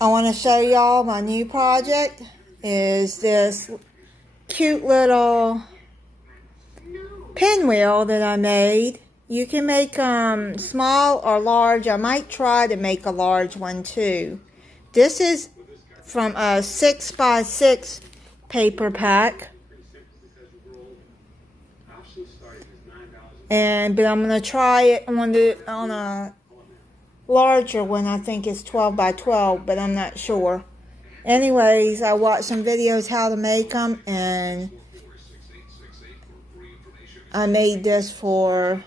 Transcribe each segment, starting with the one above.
I want to show y'all my new project is this cute little pinwheel that I made. You can make small or large. I might try to make a large one too. This is from a 6x6 paper pack. But I'm going to try it on a larger one. I think it's 12x12, but I'm not sure. Anyways, I watched some videos how to make them, and I made this for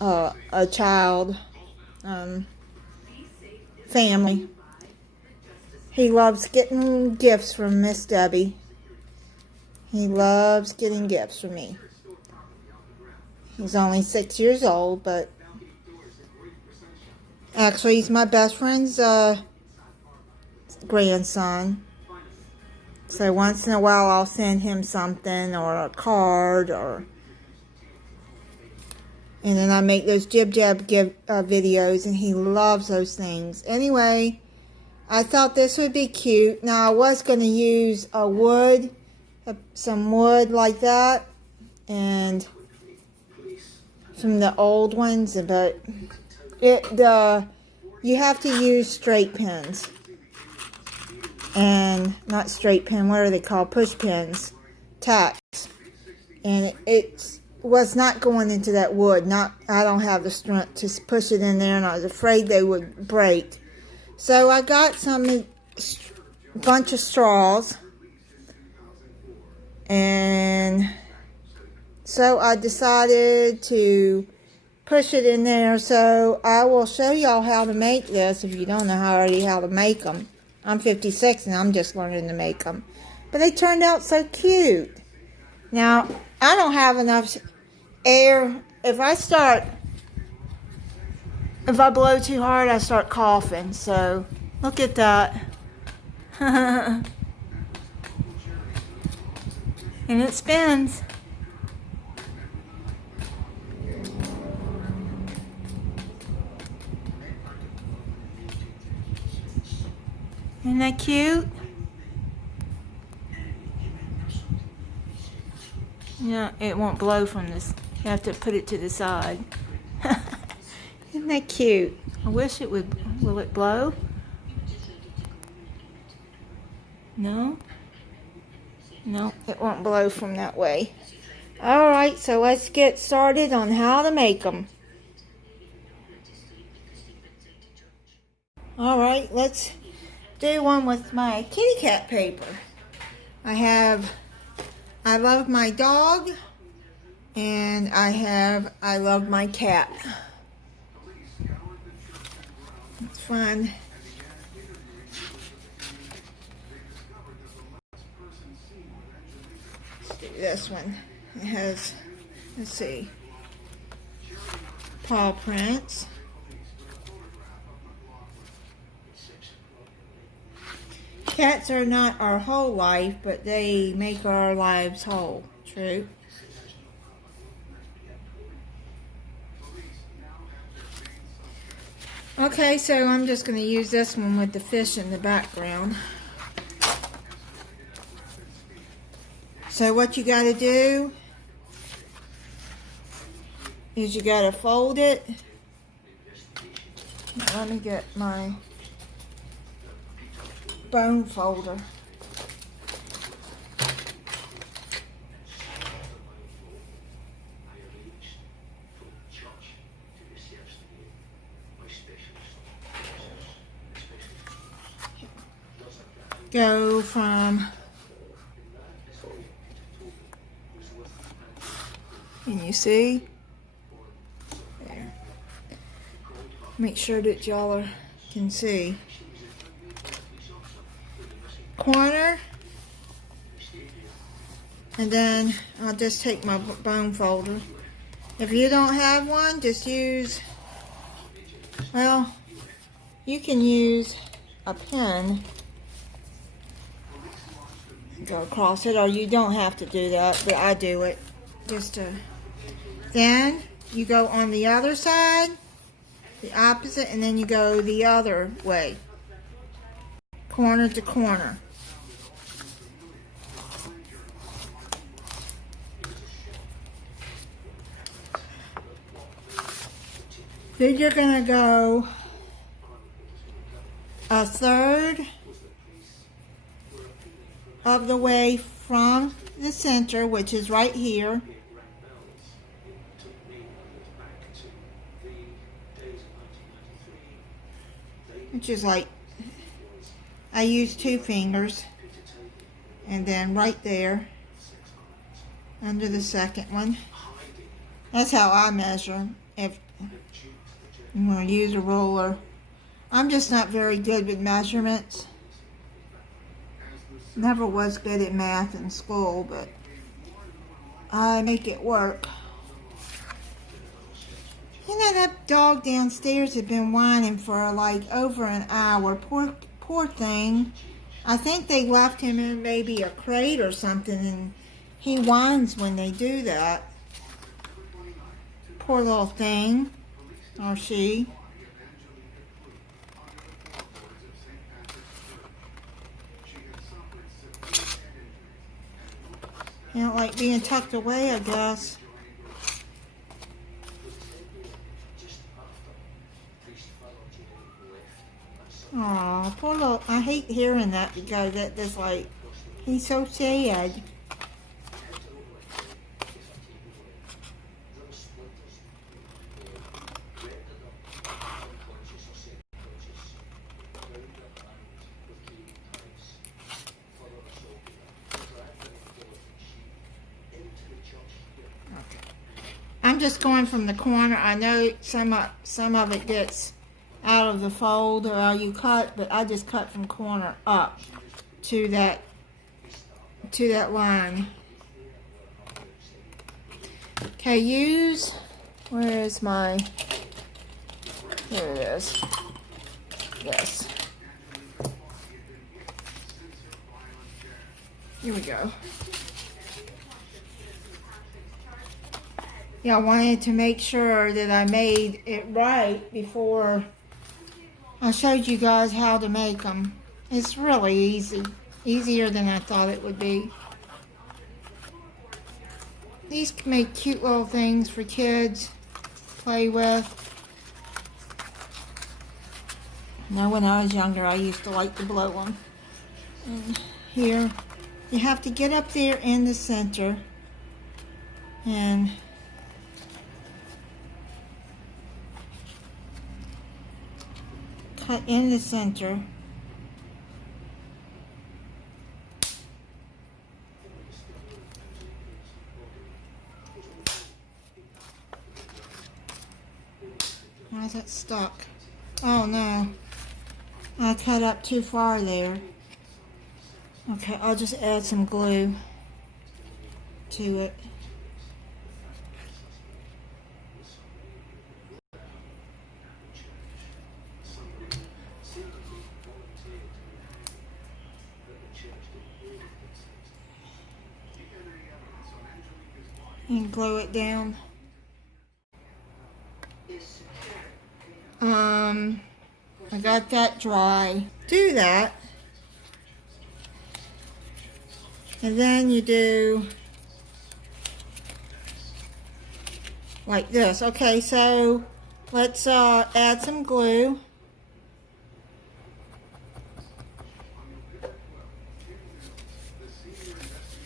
a child family. He loves getting gifts from Miss Debbie. He loves getting gifts from me. He's only 6 years old, but actually he's my best friend's grandson. So once in a while I'll send him something or a card, and then I make those jib-jab videos, and he loves those things. Anyway, I thought this would be cute. Now I was going to use some wood like that, and from the old ones, but you have to use straight pins, and not straight pin, what are they called, push pins, tacks, and it was not going into that wood. I don't have the strength to push it in there, and I was afraid they would break. So I got bunch of straws, and so I decided to push it in there. So I will show y'all how to make this if you don't know already how to make them. I'm 56 and I'm just learning to make them. But they turned out so cute. Now, I don't have enough air. If I blow too hard, I start coughing. So, look at that. And it spins. Isn't that cute? Yeah, it won't blow from this. You have to put it to the side. Isn't that cute? I wish it would. Will it blow? No? No, it won't blow from that way. Alright, so let's get started on how to make them. Alright, let's do one with my kitty cat paper. I love my dog, and I love my cat. It's fun. Let's do this one. It has, let's see, paw prints. Cats are not our whole life, but they make our lives whole. True. Okay, so I'm just going to use this one with the fish in the background. So what you got to do is you got to fold it. Let me get my bone folder. Go from, can you see? There. Make sure that y'all can see. Corner, and then I'll just take my bone folder. If you don't have one, just use, well, you can use a pen, go across it, or you don't have to do that, but I do it just to. Then you go on the other side, the opposite, and then you go the other way, corner to corner. Then you're going to go a third of the way from the center, which is right here, which is like, I use 2 fingers, and then right there under the second one. That's how I measure. If I'm going to use a ruler, I'm just not very good with measurements. Never was good at math in school, but I make it work. You know, that dog downstairs had been whining for like over an hour. Poor thing. I think they left him in maybe a crate or something, and he whines when they do that. Poor little thing. Or she. You don't like being tucked away, I guess. Aw, poor little, I hate hearing that because that's like, he's so sad. I'm just going from the corner. I know some of it gets out of the fold or you cut, but I just cut from corner up to that line. Okay, where is my, here it is, yes. Here we go. Yeah, I wanted to make sure that I made it right before I showed you guys how to make them. It's really easy. Easier than I thought it would be. These can make cute little things for kids to play with. Now, when I was younger, I used to like to blow them. And here, you have to get up there in the center and cut in the center. Why is that stuck? Oh no, I cut up too far there. Okay, I'll just add some glue to it. And glue it down. I got that dry. Do that. And then you do like this. Okay, so let's add some glue.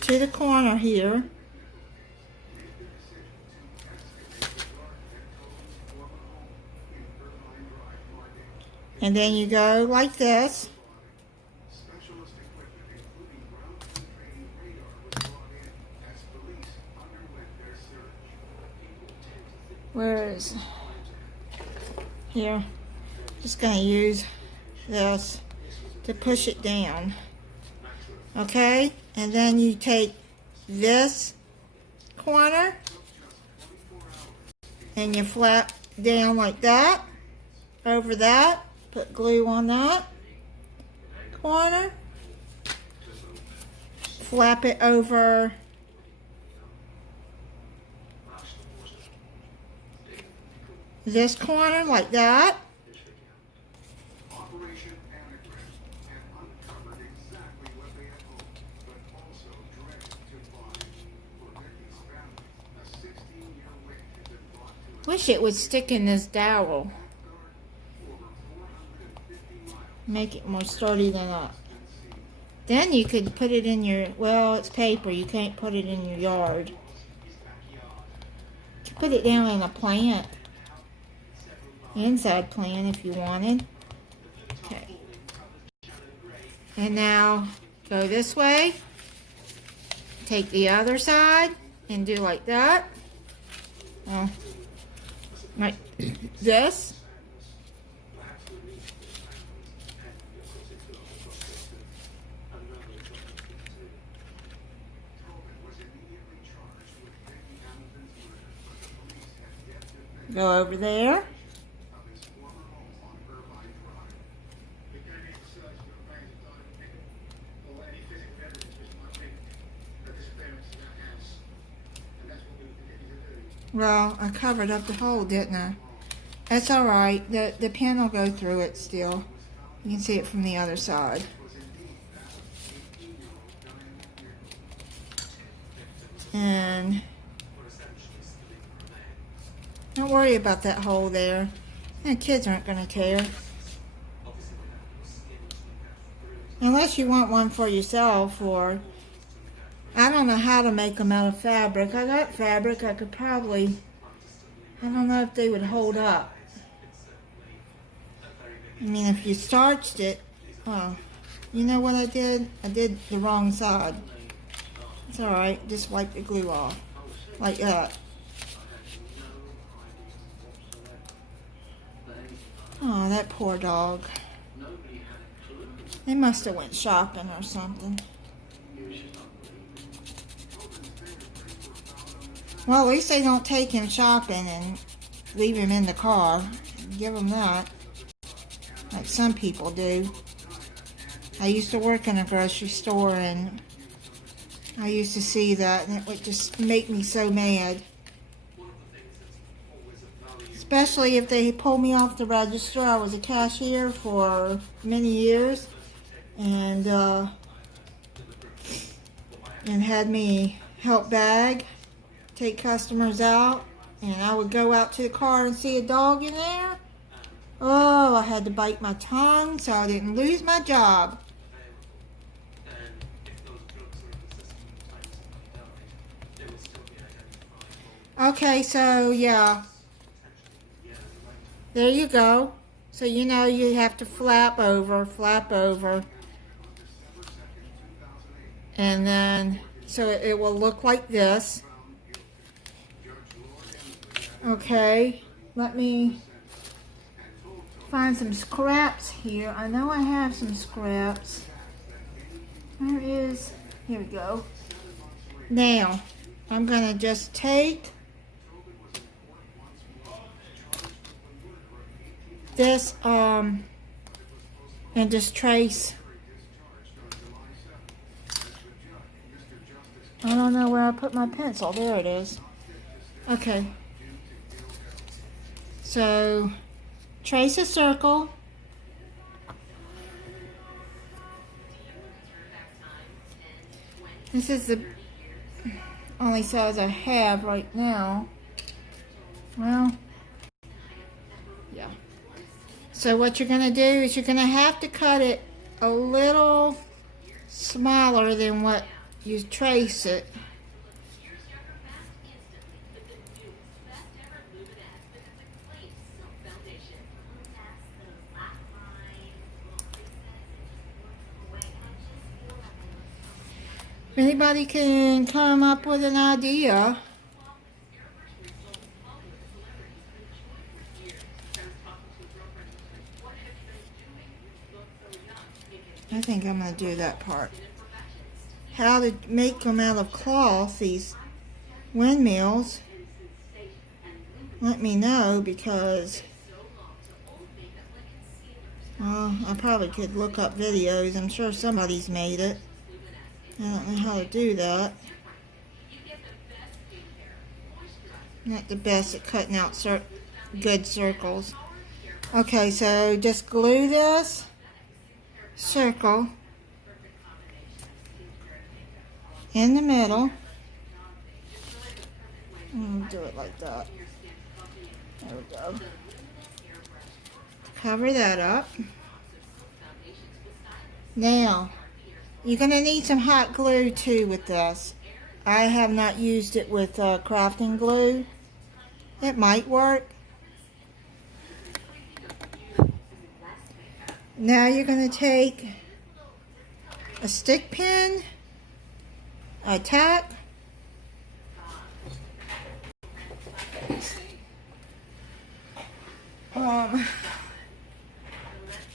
To the corner here. And then you go like this. Where is here? Just going to use this to push it down. Okay? And then you take this corner and you flap down like that over that. Put glue on that corner. Flap it over this corner like that. Wish it would stick in this dowel. Make it more sturdy than that. Then you could put it in your, well, it's paper. You can't put it in your yard. You could put it down in a plant. Inside plant if you wanted. Okay. And now go this way. Take the other side and do like that. Like this. Go over there. Well, I covered up the hole, didn't I? That's alright. The pen will go through it still. You can see it from the other side. And don't worry about that hole there. The kids aren't going to care. Unless you want one for yourself, or I don't know how to make them out of fabric. I got fabric. I could probably, I don't know if they would hold up. I mean, if you starched it, oh, you know what I did? I did the wrong side. It's alright, just wipe the glue off. Like that. Oh, that poor dog. They must have went shopping or something. Well, at least they don't take him shopping and leave him in the car. Give him that. Like some people do. I used to work in a grocery store and I used to see that and it would just make me so mad. Especially if they pulled me off the register. I was a cashier for many years and had me help bag, take customers out, and I would go out to the car and see a dog in there. Oh, I had to bite my tongue so I didn't lose my job. Okay, so yeah. There you go. So you know you have to flap over. And then, so it will look like this. Okay, let me find some scraps here. I know I have some scraps. Here we go. Now, I'm going to just take this and just trace. I don't know where I put my pencil. There it is. Okay. So, trace a circle. This is the only size I have right now. Well, yeah. So what you're going to do is you're going to have to cut it a little smaller than what you trace it. If anybody can come up with an idea. I think I'm going to do that part. How to make them out of cloth, these windmills. Let me know, because well, I probably could look up videos. I'm sure somebody's made it. I don't know how to do that. Not the best at cutting out good circles. Okay, so just glue this circle in the middle. Do it like that. There we go. Cover that up. Now, you're going to need some hot glue too with this. I have not used it with crafting glue. It might work. Now you're going to take a stick pin, a tack,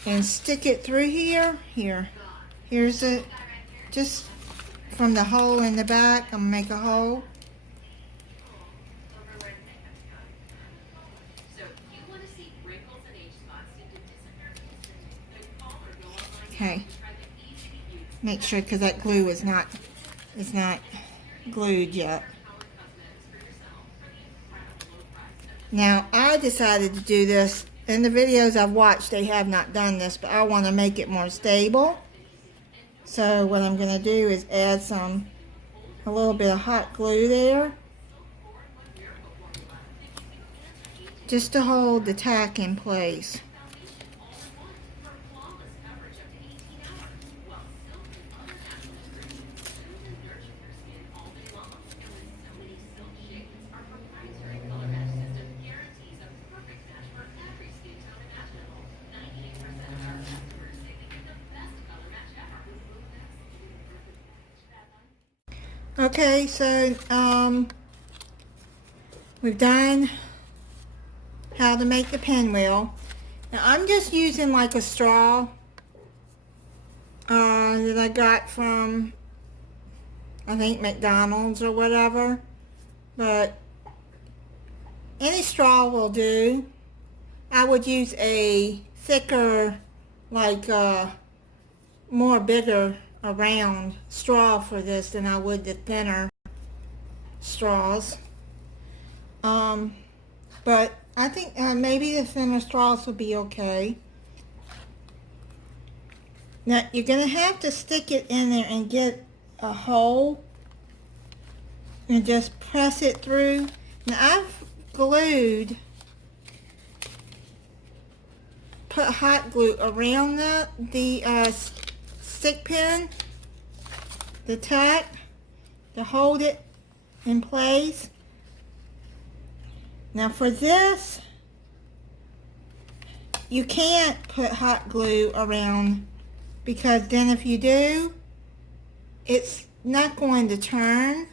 and stick it through here. Here's it. Just from the hole in the back, I'm going to make a hole. Okay. Make sure, because that glue is not glued yet. Now, I decided to do this. In the videos I've watched, they have not done this, but I want to make it more stable. So what I'm going to do is add a little bit of hot glue there, just to hold the tack in place. Okay, so we've done how to make the pinwheel. Now I'm just using like a straw that I got from, I think, McDonald's or whatever, but any straw will do. I would use a thicker, like more bigger, a round straw for this than I would the thinner straws. But I think maybe the thinner straws will be okay. Now you're going to have to stick it in there and get a hole and just press it through. Now I've glued, put hot glue around the stick pin, the tack, to hold it in place. Now for this, you can't put hot glue around, because then if you do, it's not going to turn.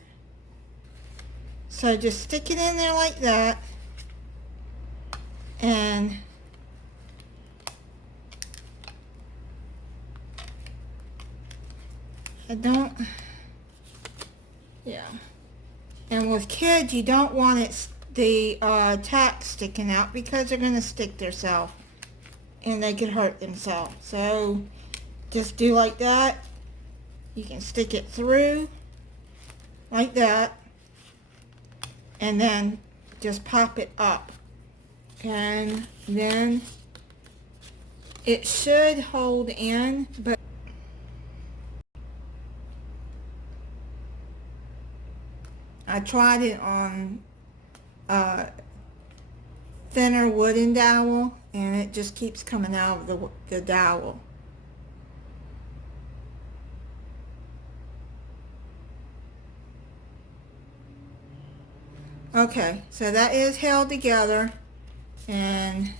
So just stick it in there like that, and and with kids, you don't want the tack sticking out, because they're going to stick themselves and they could hurt themselves. So just do like that. You can stick it through like that, and then just pop it up, and then it should hold in. But I tried it on thinner wooden dowel, and it just keeps coming out of the dowel. Okay, so that is held together, and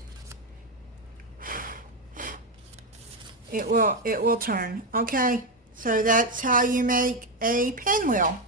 it will turn. Okay, so that's how you make a pinwheel.